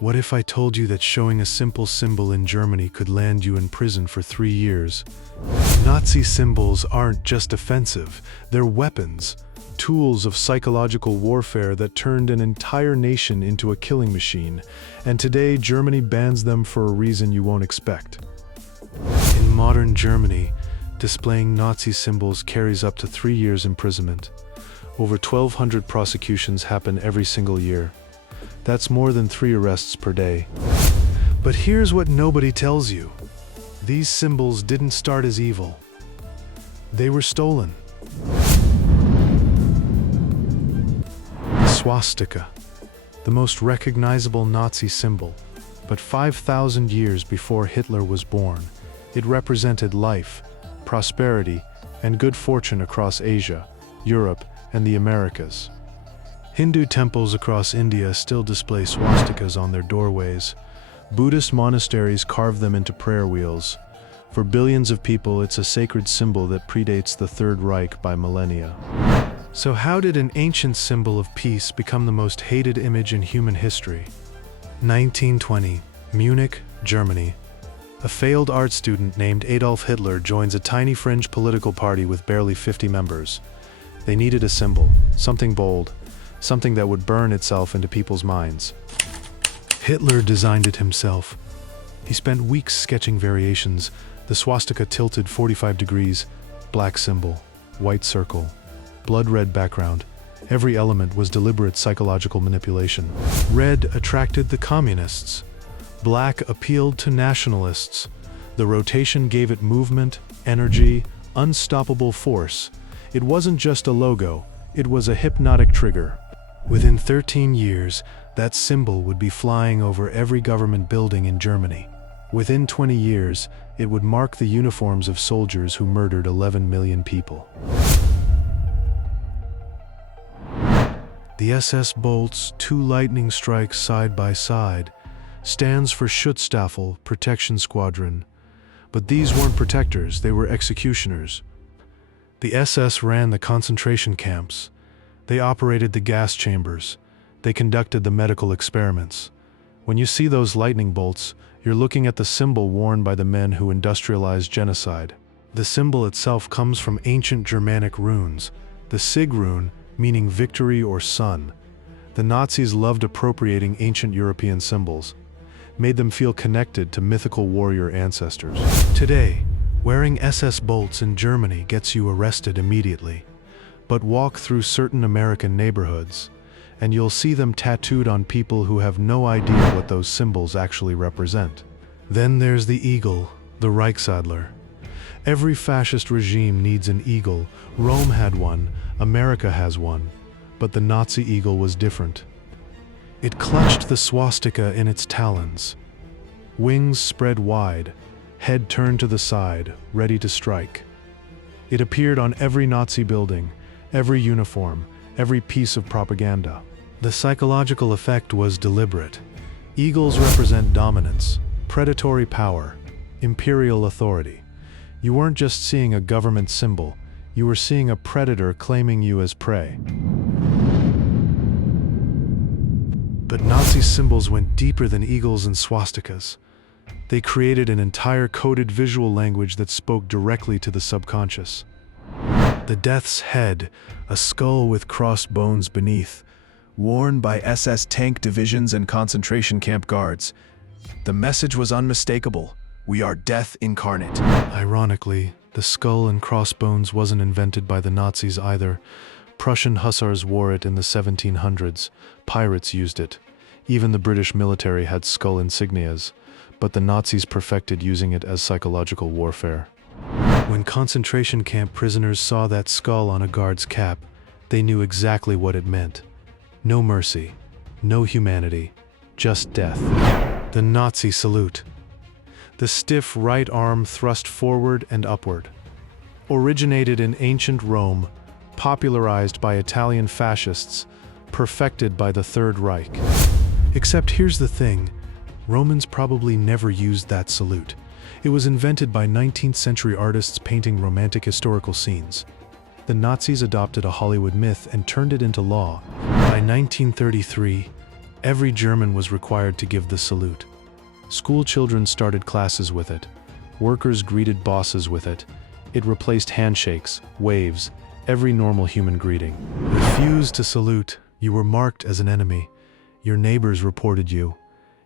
What if I told you that showing a simple symbol in Germany could land you in prison for 3 years? Nazi symbols aren't just offensive, they're weapons, tools of psychological warfare that turned an entire nation into a killing machine, and today Germany bans them for a reason you won't expect. In modern Germany, displaying Nazi symbols carries up to 3 years imprisonment. Over 1,200 prosecutions happen every single year. That's more than 3 arrests per day. But here's what nobody tells you. These symbols didn't start as evil. They were stolen. The swastika, the most recognizable Nazi symbol, but 5,000 years before Hitler was born, it represented life, prosperity, and good fortune across Asia, Europe, and the Americas. Hindu temples across India still display swastikas on their doorways. Buddhist monasteries carve them into prayer wheels. For billions of people, it's a sacred symbol that predates the Third Reich by millennia. So how did an ancient symbol of peace become the most hated image in human history? 1920, Munich, Germany. A failed art student named Adolf Hitler joins a tiny fringe political party with barely 50 members. They needed a symbol, something bold, something that would burn itself into people's minds. Hitler designed it himself. He spent weeks sketching variations. The swastika tilted 45 degrees, black symbol, white circle, blood-red background. Every element was deliberate psychological manipulation. Red attracted the communists. Black appealed to nationalists. The rotation gave it movement, energy, unstoppable force. It wasn't just a logo, it was a hypnotic trigger. Within 13 years, that symbol would be flying over every government building in Germany. Within 20 years, it would mark the uniforms of soldiers who murdered 11 million people. The SS bolts, 2 lightning strikes side by side, stands for Schutzstaffel, protection squadron. But these weren't protectors, they were executioners. The SS ran the concentration camps. They operated the gas chambers. They conducted the medical experiments. When you see those lightning bolts, you're looking at the symbol worn by the men who industrialized genocide. The symbol itself comes from ancient Germanic runes, the Sig rune, meaning victory or sun. The Nazis loved appropriating ancient European symbols, made them feel connected to mythical warrior ancestors. Today, wearing SS bolts in Germany gets you arrested immediately. But walk through certain American neighborhoods, and you'll see them tattooed on people who have no idea what those symbols actually represent. Then there's the eagle, the Reichsadler. Every fascist regime needs an eagle. Rome had one, America has one, but the Nazi eagle was different. It clutched the swastika in its talons. Wings spread wide, head turned to the side, ready to strike. It appeared on every Nazi building, every uniform, every piece of propaganda. The psychological effect was deliberate. Eagles represent dominance, predatory power, imperial authority. You weren't just seeing a government symbol, you were seeing a predator claiming you as prey. But Nazi symbols went deeper than eagles and swastikas. They created an entire coded visual language that spoke directly to the subconscious. The death's head, a skull with crossed bones beneath, worn by SS tank divisions and concentration camp guards. The message was unmistakable. We are death incarnate. Ironically, the skull and crossbones wasn't invented by the Nazis either. Prussian hussars wore it in the 1700s. Pirates used it. Even the British military had skull insignias, but the Nazis perfected using it as psychological warfare. When concentration camp prisoners saw that skull on a guard's cap, they knew exactly what it meant. No mercy, no humanity, just death. The Nazi salute. The stiff right arm thrust forward and upward. Originated in ancient Rome, popularized by Italian fascists, perfected by the Third Reich. Except here's the thing, Romans probably never used that salute. It was invented by 19th century artists painting romantic historical scenes. The Nazis adopted a Hollywood myth and turned it into law. By 1933, Every German was required to give the salute. School children started classes with it. Workers greeted bosses with it. It replaced handshakes, waves, every normal human greeting. Refused to salute, you were marked as an enemy. Your neighbors reported you.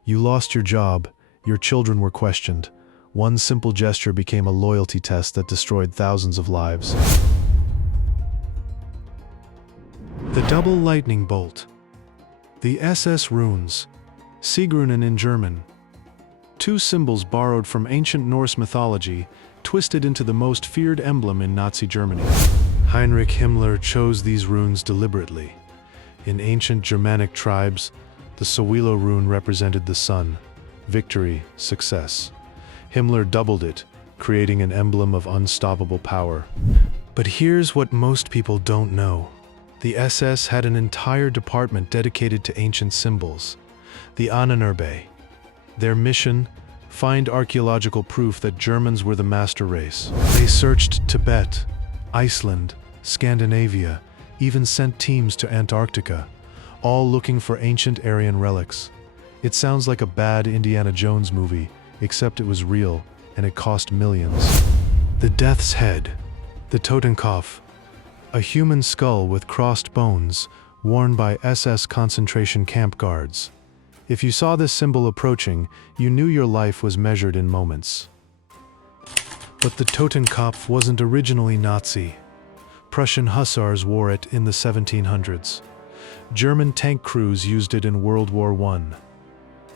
You lost your job. Your children were questioned. One simple gesture became a loyalty test that destroyed thousands of lives. The double lightning bolt. The SS runes, Siegrunen in German. Two symbols borrowed from ancient Norse mythology, twisted into the most feared emblem in Nazi Germany. Heinrich Himmler chose these runes deliberately. In ancient Germanic tribes, the Sowilo rune represented the sun, victory, success. Himmler doubled it, creating an emblem of unstoppable power. But here's what most people don't know. The SS had an entire department dedicated to ancient symbols, the Ahnenerbe. Their mission: find archaeological proof that Germans were the master race. They searched Tibet, Iceland, Scandinavia, even sent teams to Antarctica, all looking for ancient Aryan relics. It sounds like a bad Indiana Jones movie, except it was real, and it cost millions. The Death's Head, the Totenkopf, a human skull with crossed bones, worn by SS concentration camp guards. If you saw this symbol approaching, you knew your life was measured in moments. But the Totenkopf wasn't originally Nazi. Prussian hussars wore it in the 1700s. German tank crews used it in World War I.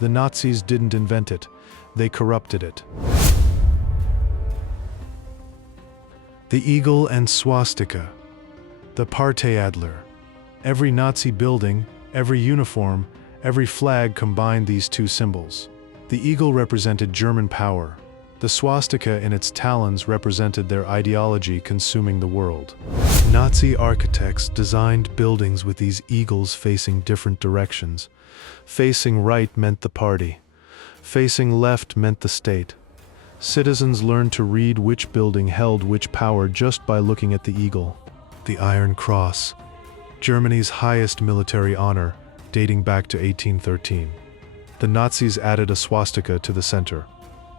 The Nazis didn't invent it, they corrupted it. The eagle and swastika. The Parteiadler. Every Nazi building, every uniform, every flag combined these two symbols. The eagle represented German power. The swastika in its talons represented their ideology consuming the world. Nazi architects designed buildings with these eagles facing different directions. Facing right meant the party. Facing left meant the state. Citizens learned to read which building held which power just by looking at the eagle. The Iron Cross, Germany's highest military honor, dating back to 1813. The Nazis added a swastika to the center.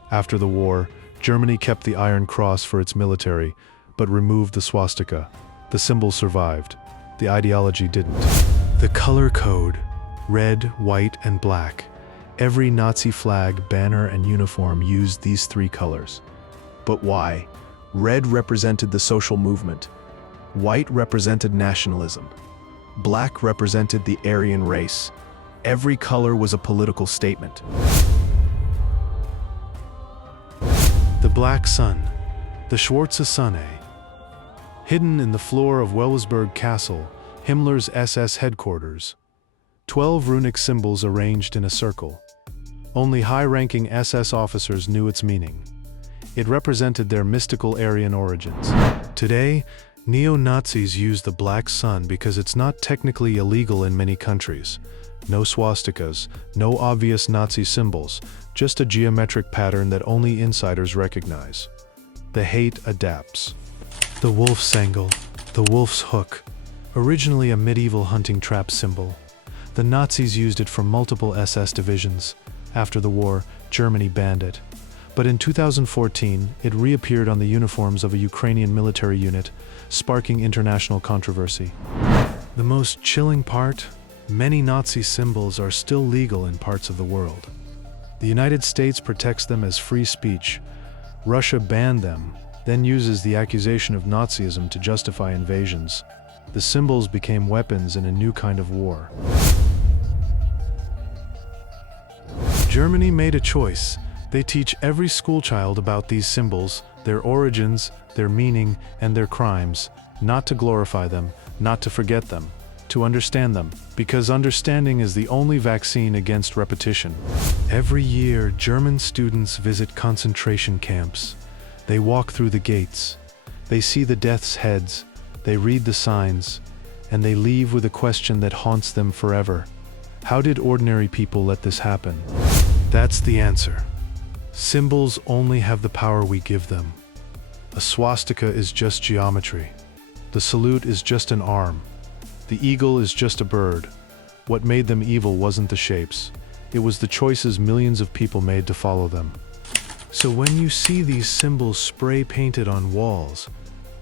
After the war, Germany kept the Iron Cross for its military, but removed the swastika. The symbol survived. The ideology didn't. The color code, red, white, and black. Every Nazi flag, banner, and uniform used these three colors. But why? Red represented the social movement. White represented nationalism. Black represented the Aryan race. Every color was a political statement. The Black Sun, the Schwarze Sonne. Hidden in the floor of Wewelsburg Castle, Himmler's SS headquarters. 12 runic symbols arranged in a circle. Only high-ranking SS officers knew its meaning. It represented their mystical Aryan origins. Today, neo-Nazis use the Black Sun because it's not technically illegal in many countries. No swastikas, no obvious Nazi symbols, just a geometric pattern that only insiders recognize. The hate adapts. The wolf's angle, the wolf's hook, originally a medieval hunting trap symbol. The Nazis used it for multiple SS divisions. After the war, Germany banned it. But in 2014, it reappeared on the uniforms of a Ukrainian military unit, sparking international controversy. The most chilling part? Many Nazi symbols are still legal in parts of the world. The United States protects them as free speech. Russia banned them, then uses the accusation of Nazism to justify invasions. The symbols became weapons in a new kind of war. Germany made a choice. They teach every schoolchild about these symbols, their origins, their meaning, and their crimes, not to glorify them, not to forget them, to understand them, because understanding is the only vaccine against repetition. Every year, German students visit concentration camps. They walk through the gates. They see the death's heads. They read the signs. And they leave with a question that haunts them forever. How did ordinary people let this happen? That's the answer. Symbols only have the power we give them. A swastika is just geometry. The salute is just an arm. The eagle is just a bird. What made them evil wasn't the shapes. It was the choices millions of people made to follow them. So when you see these symbols spray-painted on walls,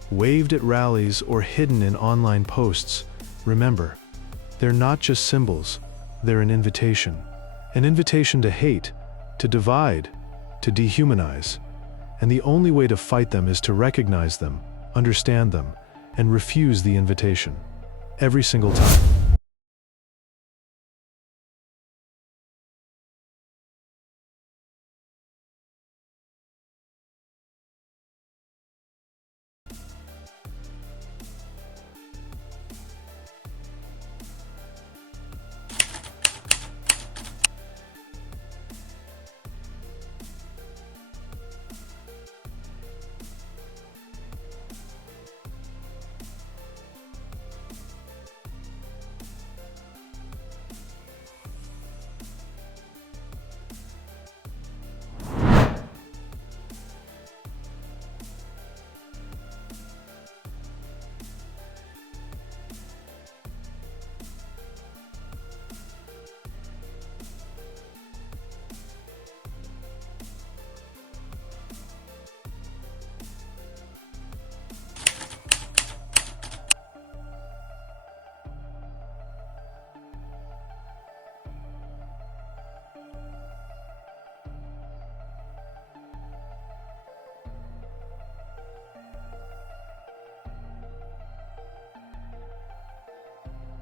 waved at rallies, or hidden in online posts, remember, they're not just symbols, they're an invitation. An invitation to hate, to divide, to dehumanize. And the only way to fight them is to recognize them, understand them, and refuse the invitation. Every single time.